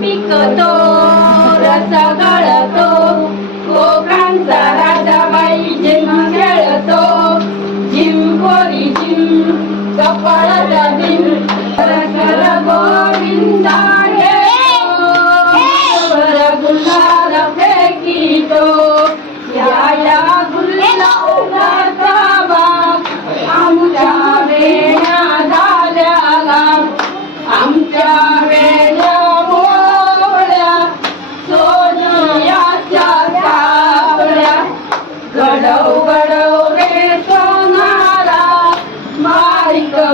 picotora salgada.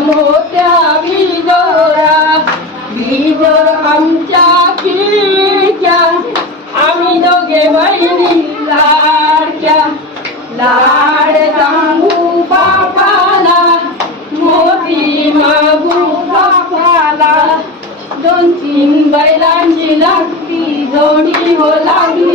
मोत्या बिजोरा बीज आमच्या किच्या आम्ही दोघे बहिणी लाडक्या. लाड सांगू बापाला मोती मागू बापाला. दोन तीन बैलांची लागती जोडी हो लागली.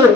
Oh,